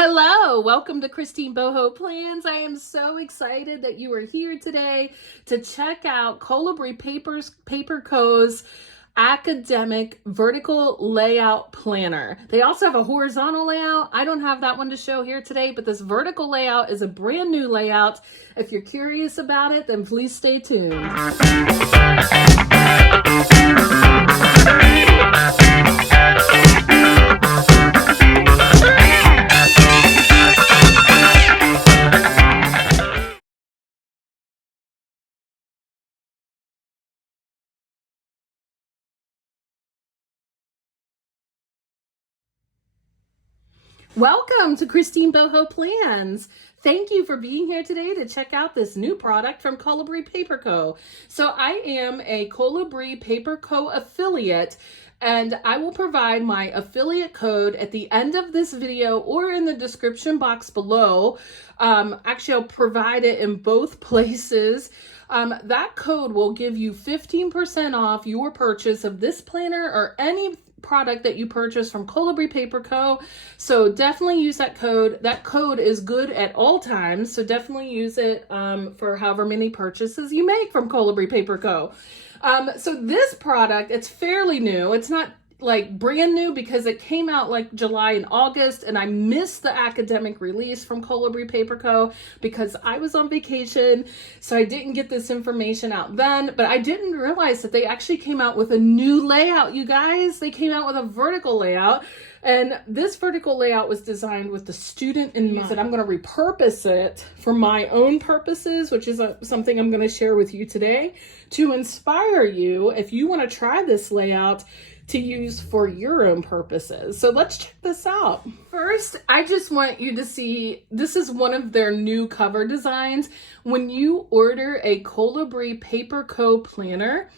Hello, welcome to Christine Boho Plans. I am so excited that you are here today to check out Colibri Paper Co's academic vertical layout planner. They also have a horizontal layout. I don't have that one to show here today, but this vertical layout is a brand new layout. If you're curious about it, then please stay tuned. Welcome to Christine Boho Plans. Thank you for being here today to check out this new product from Colibri Paper Co. So I am a Colibri Paper Co affiliate, and I will provide my affiliate code at the end of this video or in the description box below. Actually, I'll provide it in both places. That code will give you 15% off your purchase of this planner or any product that you purchase from Colibri Paper Co. So definitely use that code. That code is good at all times, so definitely use it for however many purchases you make from Colibri Paper Co. So this product, it's fairly new. It's not like brand new because it came out like July and August, and I missed the academic release from Colibri Paper Co. because I was on vacation, so I didn't get this information out then. But I didn't realize that they actually came out with a new layout, you guys. They came out with a vertical layout, and this vertical layout was designed with the student in mind. And I'm going to repurpose it for my own purposes, which is something I'm going to share with you today to inspire you if you want to try this layout to use for your own purposes. So let's check this out. First, I just want you to see, this is one of their new cover designs. When you order a Colibri Paper Co planner,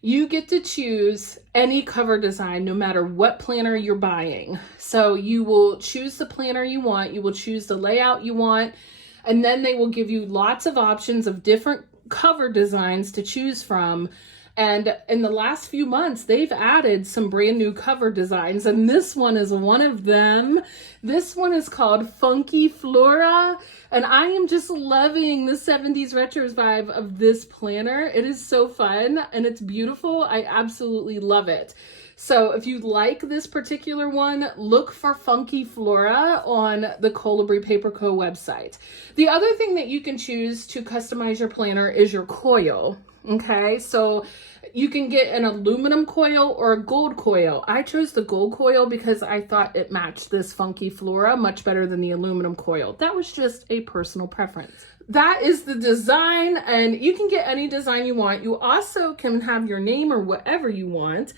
you get to choose any cover design no matter what planner you're buying. So you will choose the planner you want, you will choose the layout you want, and then they will give you lots of options of different cover designs to choose from. And in the last few months, they've added some brand new cover designs, and this one is one of them. This one is called Funky Flora, and I am just loving the 70s retro vibe of this planner. It is so fun, and it's beautiful. I absolutely love it. So if you like this particular one, look for Funky Flora on the Colibri Paper Co website. The other thing that you can choose to customize your planner is your coil. Okay, so you can get an aluminum coil or a gold coil. I chose the gold coil because I thought it matched this Funky Flora much better than the aluminum coil. That was just a personal preference. That is the design, and you can get any design you want. You also can have your name or whatever you want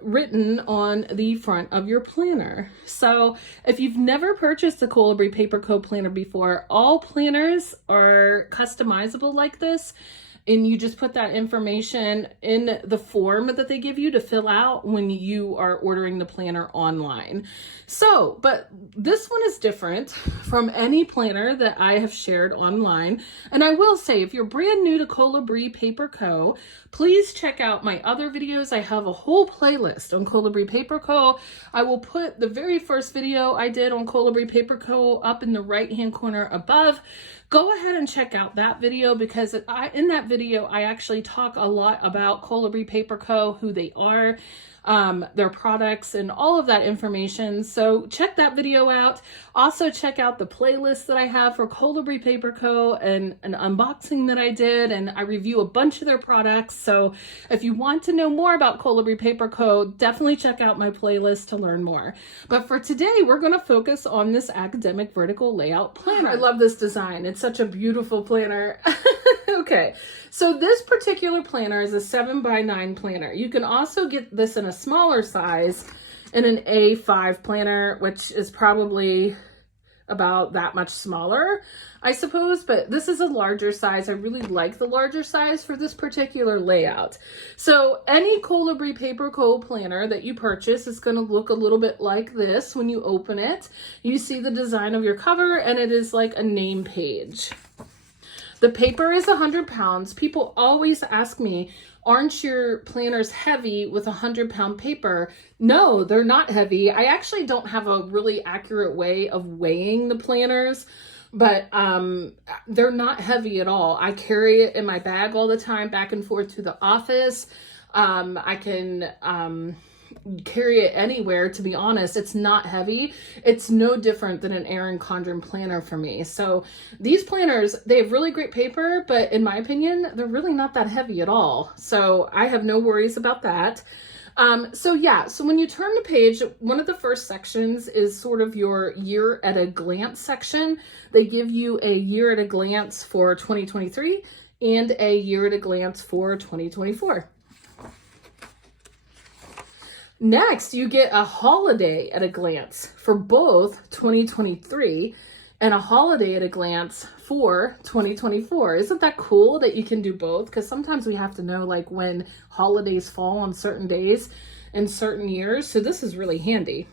written on the front of your planner. So if you've never purchased a Colibri Paper Co planner before, all planners are customizable like this. And you just put that information in the form that they give you to fill out when you are ordering the planner online. So, but this one is different from any planner that I have shared online. And I will say, if you're brand new to Colibri Paper Co, please check out my other videos. I have a whole playlist on Colibri Paper Co. I will put the very first video I did on Colibri Paper Co up in the right-hand corner above. Go ahead and check out that video because in that video, I actually talk a lot about Colibri Paper Co, who they are, their products, and all of that information. So check that video out. Also check out the playlist that I have for Colibri Paper Co and an unboxing that I did, and I review a bunch of their products. So if you want to know more about Colibri Paper Co, definitely check out my playlist to learn more. But for today, we're going to focus on this academic vertical layout planner. I love this design. It's such a beautiful planner. Okay, so this particular planner is a 7x9 planner. You can also get this in a smaller size in an A5 planner, which is probably about that much smaller, I suppose, but this is a larger size. I really like the larger size for this particular layout. So any Colibri Paper Co planner that you purchase is going to look a little bit like this. When you open it, you see the design of your cover, and it is like a name page. The paper is 100 pounds. People always ask me, aren't your planners heavy with 100-pound paper? No, they're not heavy. I actually don't have a really accurate way of weighing the planners, but they're not heavy at all. I carry it in my bag all the time, back and forth to the office. I can carry it anywhere, to be honest. It's not heavy. It's no different than an Erin Condren planner for me. So these planners, they have really great paper, but in my opinion, they're really not that heavy at all. So I have no worries about that. So when you turn the page, one of the first sections is sort of your year at a glance section. They give you a year at a glance for 2023 and a year at a glance for 2024. Next, you get a holiday at a glance for both 2023 and a holiday at a glance for 2024. Isn't that cool that you can do both? Because sometimes we have to know like when holidays fall on certain days in certain years. So this is really handy.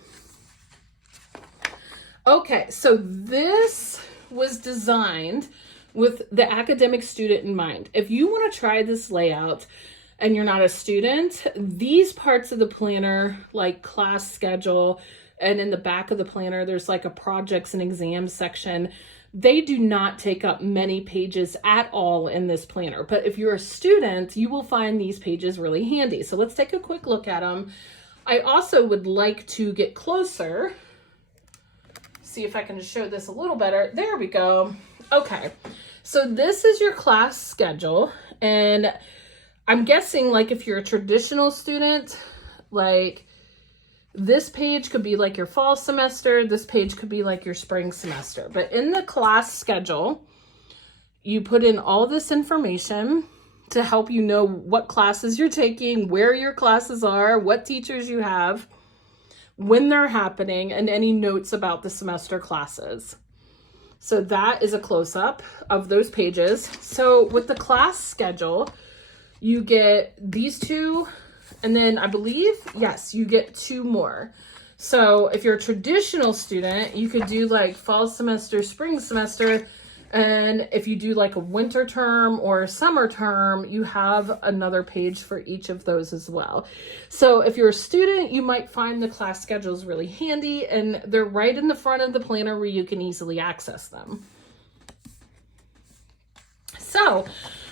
Okay, so this was designed with the academic student in mind. If you want to try this layout and you're not a student, these parts of the planner, like class schedule, and in the back of the planner, there's like a projects and exams section. They do not take up many pages at all in this planner. But if you're a student, you will find these pages really handy. So let's take a quick look at them. I also would like to get closer. See if I can show this a little better. There we go. Okay, so this is your class schedule. And I'm guessing like if you're a traditional student, like this page could be like your fall semester, this page could be like your spring semester. But in the class schedule, you put in all this information to help you know what classes you're taking, where your classes are, what teachers you have, when they're happening, and any notes about the semester classes. So that is a close-up of those pages. So with the class schedule, you get these two, and then I believe, yes, you get two more. So if you're a traditional student, you could do like fall semester, spring semester, and if you do like a winter term or a summer term, you have another page for each of those as well. So if you're a student, you might find the class schedules really handy, and they're right in the front of the planner where you can easily access them. So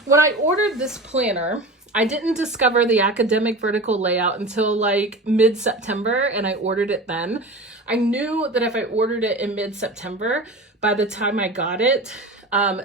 when I ordered this planner, I didn't discover the academic vertical layout until like mid-September, and I ordered it then. I knew that if I ordered it in mid-September, by the time I got it,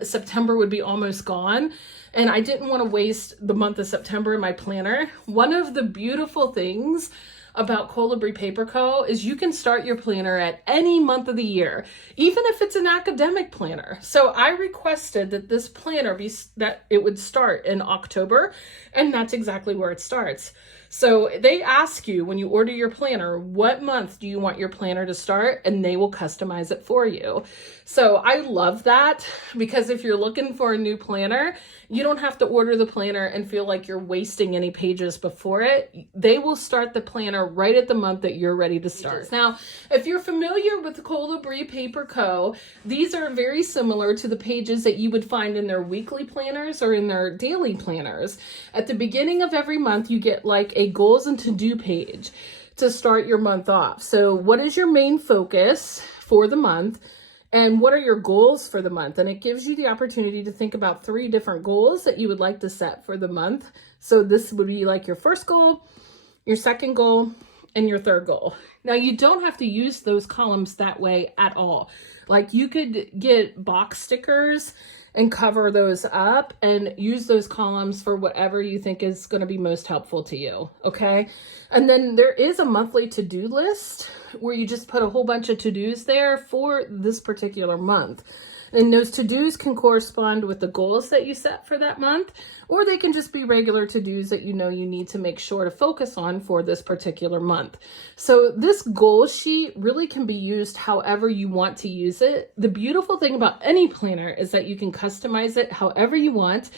September would be almost gone, and I didn't want to waste the month of September in my planner. One of the beautiful things about Colibri Paper Co. is you can start your planner at any month of the year, even if it's an academic planner. So I requested that this planner that it would start in October, and that's exactly where it starts. So they ask you when you order your planner, what month do you want your planner to start? And they will customize it for you. So I love that, because if you're looking for a new planner, you don't have to order the planner and feel like you're wasting any pages before it. They will start the planner right at the month that you're ready to start. Now, if you're familiar with Colibri Paper Co., these are very similar to the pages that you would find in their weekly planners or in their daily planners. At the beginning of every month, you get like a goals and to-do page to start your month off. So what is your main focus for the month? And what are your goals for the month? And it gives you the opportunity to think about 3 different goals that you would like to set for the month. So this would be like your first goal, your second goal, and your third goal. Now you don't have to use those columns that way at all. Like you could get box stickers and cover those up and use those columns for whatever you think is going to be most helpful to you. Okay. And then there is a monthly to-do list where you just put a whole bunch of to-dos there for this particular month. And those to-dos can correspond with the goals that you set for that month, or they can just be regular to-dos that you know you need to make sure to focus on for this particular month. So this goal sheet really can be used however you want to use it. The beautiful thing about any planner is that you can customize it however you want.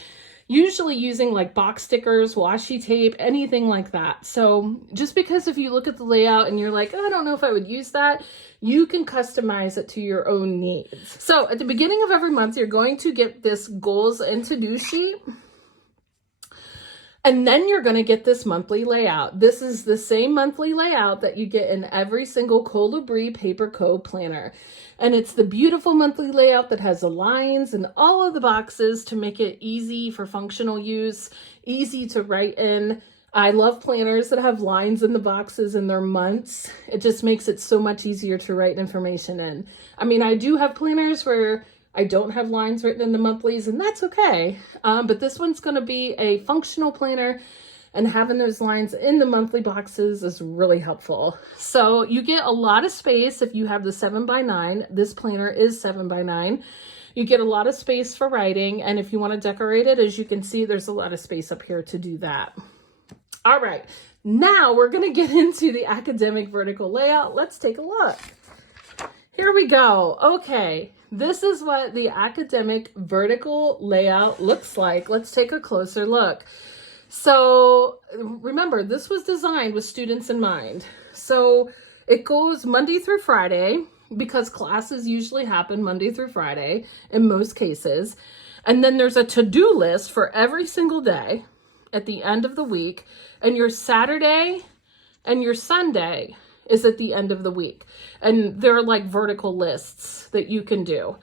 usually using like box stickers, washi tape, anything like that. So just because if you look at the layout and you're like, oh, I don't know if I would use that, you can customize it to your own needs. So at the beginning of every month, you're going to get this goals and to-do sheet. And then you're going to get this monthly layout. This is the same monthly layout that you get in every single Colibri Paper Co. planner. And it's the beautiful monthly layout that has the lines and all of the boxes to make it easy for functional use, easy to write in. I love planners that have lines in the boxes and their months. It just makes it so much easier to write information in. I mean, I do have planners where I don't have lines written in the monthlies, and that's okay. But this one's going to be a functional planner, and having those lines in the monthly boxes is really helpful. So you get a lot of space if you have the 7x9. This planner is 7x9. You get a lot of space for writing, and if you want to decorate it, as you can see, there's a lot of space up here to do that. All right, now we're going to get into the academic vertical layout. Let's take a look. Here we go. Okay. This is what the academic vertical layout looks like. Let's take a closer look. So remember, this was designed with students in mind. So it goes Monday through Friday because classes usually happen Monday through Friday in most cases. And then there's a to-do list for every single day at the end of the week. And your Saturday and your Sunday is at the end of the week. And there are like vertical lists that you can do.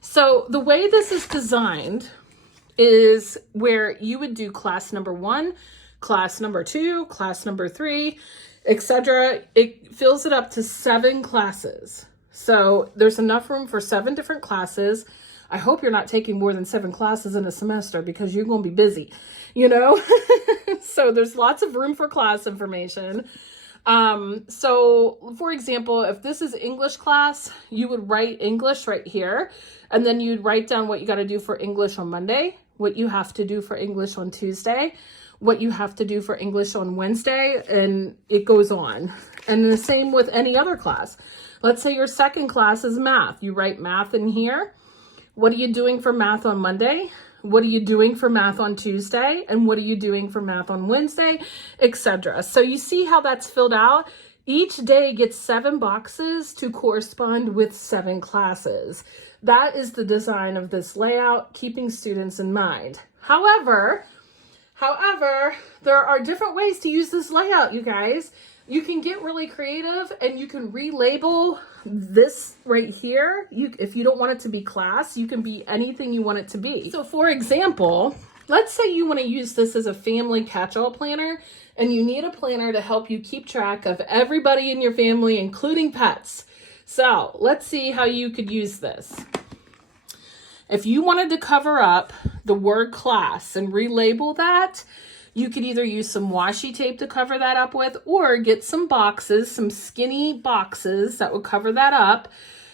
So the way this is designed is where you would do class number 1, class number 2, class number 3, etc. It fills it up to 7 classes. So there's enough room for 7 different classes. I hope you're not taking more than 7 classes in a semester because you're going to be busy, you know? So there's lots of room for class information. So for example, if this is English class, you would write English right here, and then you'd write down what you got to do for English on Monday, what you have to do for English on Tuesday, what you have to do for English on Wednesday, and it goes on. And the same with any other class. Let's say your second class is math. You write math in here. What are you doing for math on Monday? What are you doing for math on Tuesday? And what are you doing for math on Wednesday, etc. So you see how that's filled out? Each day gets 7 boxes to correspond with 7 classes. That is the design of this layout, keeping students in mind. However, there are different ways to use this layout, you guys. You can get really creative and you can relabel this right here. If you don't want it to be class, you can be anything you want it to be. So for example, let's say you want to use this as a family catch-all planner and you need a planner to help you keep track of everybody in your family, including pets. So let's see how you could use this. If you wanted to cover up the word class and relabel that, you could either use some washi tape to cover that up with, or get some boxes, some skinny boxes that would cover that up.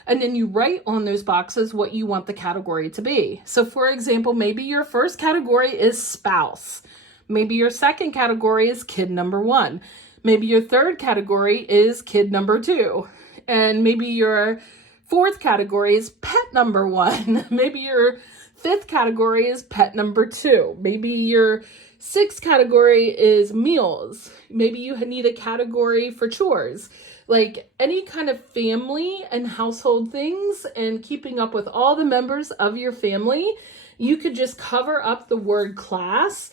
And then you write on those boxes what you want the category to be. So for example, maybe your first category is spouse. Maybe your second category is kid number 1. Maybe your third category is kid number 2. And maybe your fourth category is pet number 1. Maybe your fifth category is pet number 2. Maybe your sixth category is meals. Maybe you need a category for chores. Like any kind of family and household things and keeping up with all the members of your family, you could just cover up the word class,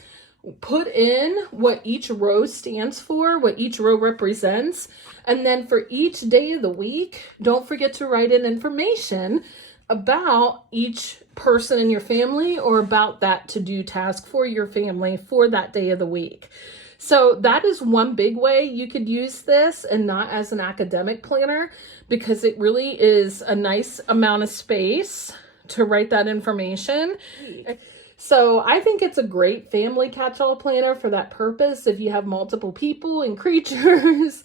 put in what each row stands for, what each row represents, and then for each day of the week, don't forget to write in information about each person in your family or about that to-do task for your family for that day of the week. So that is one big way you could use this, and not as an academic planner, because it really is a nice amount of space to write that information. So I think it's a great family catch-all planner for that purpose if you have multiple people and creatures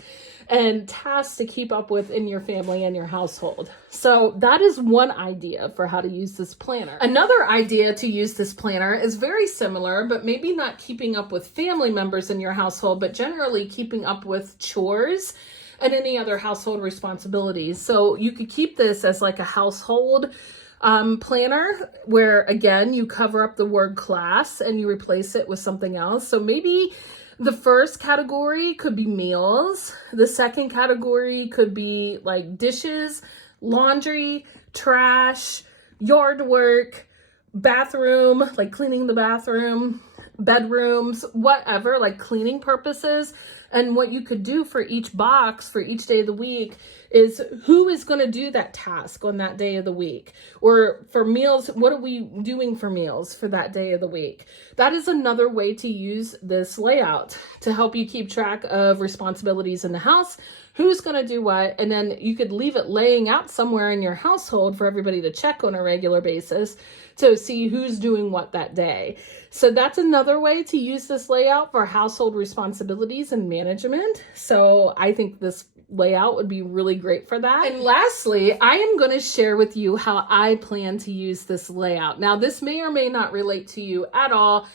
and tasks to keep up with in your family and your household. So that is one idea for how to use this planner. Another idea to use this planner is very similar, but maybe not keeping up with family members in your household, but generally keeping up with chores and any other household responsibilities. So you could keep this as like a household planner where, again, you cover up the word class and you replace it with something else. So maybe the first category could be meals. The second category could be like dishes, laundry, trash, yard work, bathroom, like cleaning the bathroom, bedrooms, whatever, like cleaning purposes. And what you could do for each box for each day of the week is who is going to do that task on that day of the week. Or for meals, what are we doing for meals for that day of the week? That is another way to use this layout to help you keep track of responsibilities in the house, who's going to do what, and then you could leave it laying out somewhere in your household for everybody to check on a regular basis to see who's doing what that day. So that's another way to use this layout for household responsibilities and management. So I think this layout would be really great for that. And lastly, I am going to share with you how I plan to use this layout. Now, this may or may not relate to you at all.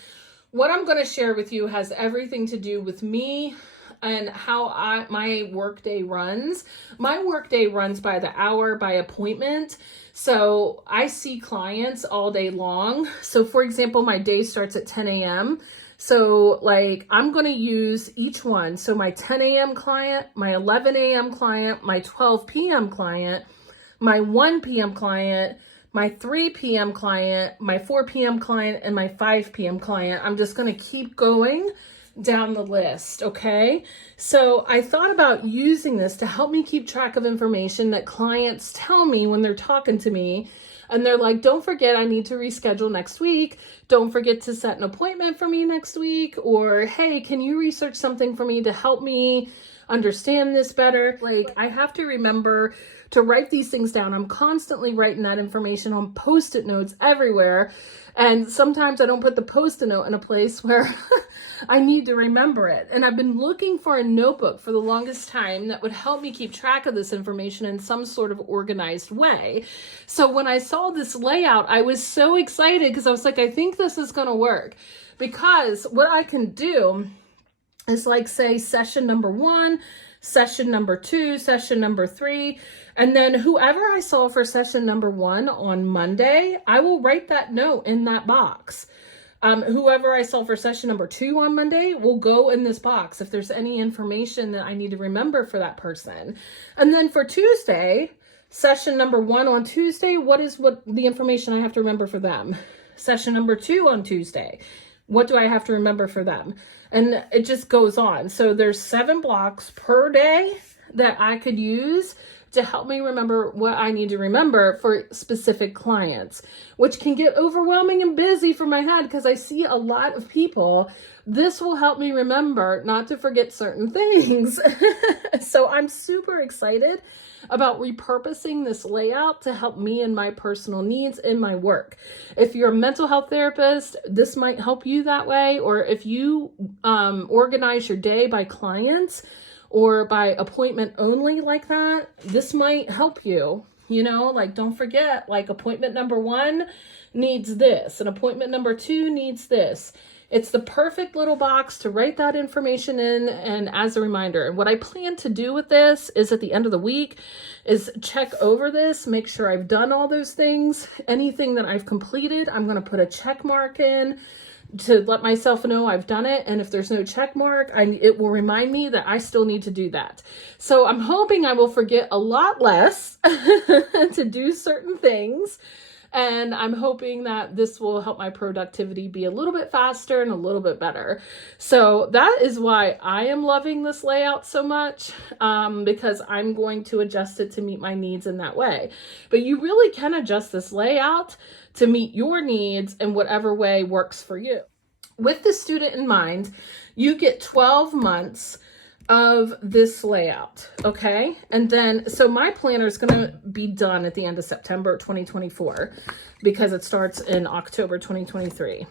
What I'm going to share with you has everything to do with me and how my workday runs. My workday runs by the hour, by appointment. So I see clients all day long. So for example, my day starts at 10 a.m. So like I'm going to use each one. So my 10 a.m. client, my 11 a.m. client, my 12 p.m. client, my 1 p.m. client, my 3 p.m. client, my 4 p.m. client, and my 5 p.m. client. I'm just going to keep going down the list, okay? So I thought about using this to help me keep track of information that clients tell me when they're talking to me. And they're like, don't forget, I need to reschedule next week. Don't forget to set an appointment for me next week. Or, hey, can you research something for me to help me understand this better? Like, I have to remember to write these things down. I'm constantly writing that information on Post-it notes everywhere. And sometimes I don't put the Post-it note in a place where I need to remember it. And I've been looking for a notebook for the longest time that would help me keep track of this information in some sort of organized way. So when I saw this layout, I was so excited because I was like, I think this is going to work. Because what I can do is like say session number 1, session number 2, session number 3, and then whoever I saw for session number 1 on Monday, I will write that note in that box. Whoever I saw for session number 2 on Monday will go in this box if there's any information that I need to remember for that person. And then for Tuesday, session number 1 on Tuesday, what the information I have to remember for them? Session number 2 on Tuesday, what do I have to remember for them? And it just goes on. So there's 7 blocks per day that I could use to help me remember what I need to remember for specific clients, which can get overwhelming and busy for my head because I see a lot of people. This will help me remember not to forget certain things. So I'm super excited about repurposing this layout to help me and my personal needs in my work. If you're a mental health therapist, this might help you that way. Or if you organize your day by clients or by appointment only like that, this might help you. You know, like don't forget, like appointment number 1 needs this and appointment number 2 needs this. It's the perfect little box to write that information in and as a reminder. And what I plan to do with this is at the end of the week is check over this, make sure I've done all those things. Anything that I've completed, I'm going to put a check mark in to let myself know I've done it. And if there's no check mark, it will remind me that I still need to do that. So I'm hoping I will forget a lot less to do certain things. And I'm hoping that this will help my productivity be a little bit faster and a little bit better. So that is why I am loving this layout so much, because I'm going to adjust it to meet my needs in that way. But you really can adjust this layout to meet your needs in whatever way works for you. With the student in mind, you get 12 months of this layout, okay? And then, so my planner is going to be done at the end of September 2024 because it starts in October 2023.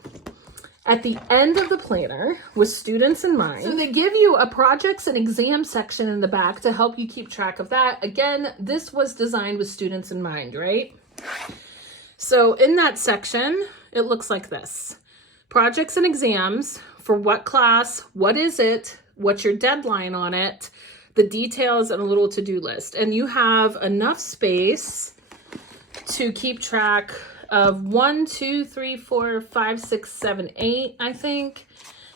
At the end of the planner, with students in mind, so they give you a projects and exam section in the back to help you keep track of that. Again, this was designed with students in mind, right? So in that section, it looks like this. Projects and exams, for what class, what is it, what's your deadline on it, the details, and a little to-do list. And you have enough space to keep track of 1, 2, 3, 4, 5, 6, 7, 8, I think.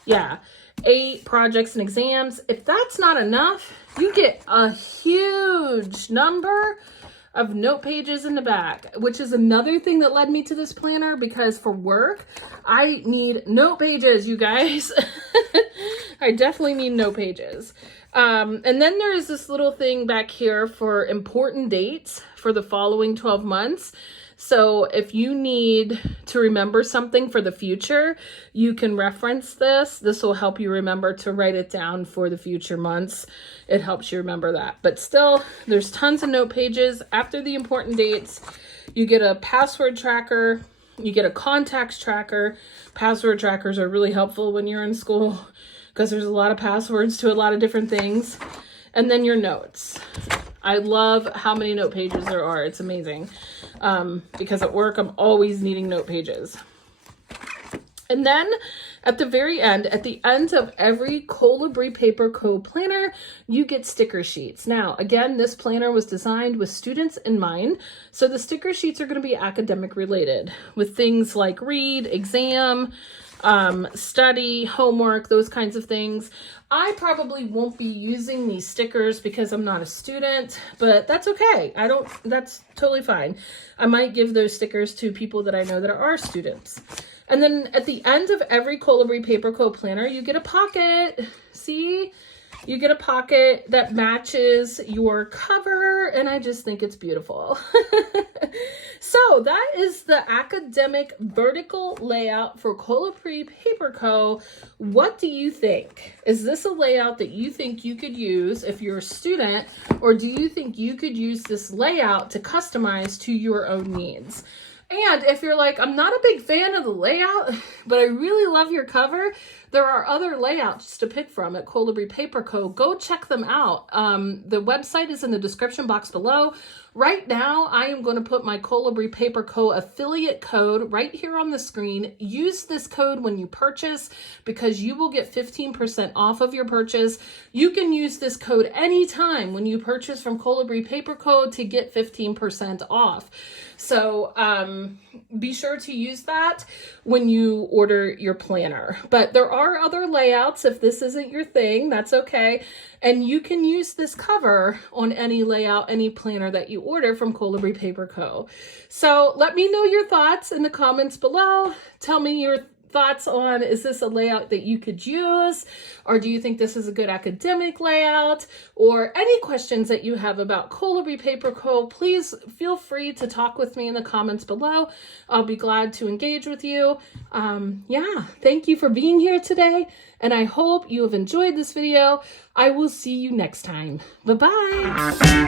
Yeah, 8 projects and exams. If that's not enough, you get a huge number of note pages in the back, which is another thing that led me to this planner, because for work, I need note pages, you guys. I definitely need note pages. And then there's this little thing back here for important dates for the following 12 months. So if you need to remember something for the future, you can reference this. This will help you remember to write it down for the future months. It helps you remember that. But still, there's tons of note pages. After the important dates, you get a password tracker. You get a contacts tracker. Password trackers are really helpful when you're in school because there's a lot of passwords to a lot of different things. And then your notes. I love how many note pages there are. It's amazing. Because at work, I'm always needing note pages. And then at the very end, at the end of every Colibri Paper Co. planner, you get sticker sheets. Now, again, this planner was designed with students in mind. So the sticker sheets are going to be academic related with things like read, exam, study, homework, those kinds of things. I probably won't be using these stickers because I'm not a student, but that's okay. That's totally fine. I might give those stickers to people that I know that are students. And then at the end of every Colibri Paper Co. planner, you get a pocket. See? You get a pocket that matches your cover, and I just think it's beautiful. So that is the academic vertical layout for Colibri Paper Co. What do you think? Is this a layout that you think you could use if you're a student, or do you think you could use this layout to customize to your own needs? And if you're like, I'm not a big fan of the layout, but I really love your cover, there are other layouts to pick from at Colibri Paper Co. Go check them out. The website is in the description box below. Right now, I am going to put my Colibri Paper Co. affiliate code right here on the screen. Use this code when you purchase because you will get 15% off of your purchase. You can use this code anytime when you purchase from Colibri Paper Co. to get 15% off. So be sure to use that when you order your planner. But there are other layouts. If this isn't your thing, that's okay. And you can use this cover on any layout, any planner that you order from Colibri Paper Co. So let me know your thoughts in the comments below. Tell me your thoughts on, is this a layout that you could use? Or do you think this is a good academic layout? Or any questions that you have about Colibri Paper Co., please feel free to talk with me in the comments below. I'll be glad to engage with you. Yeah, thank you for being here today. And I hope you have enjoyed this video. I will see you next time. Bye-bye.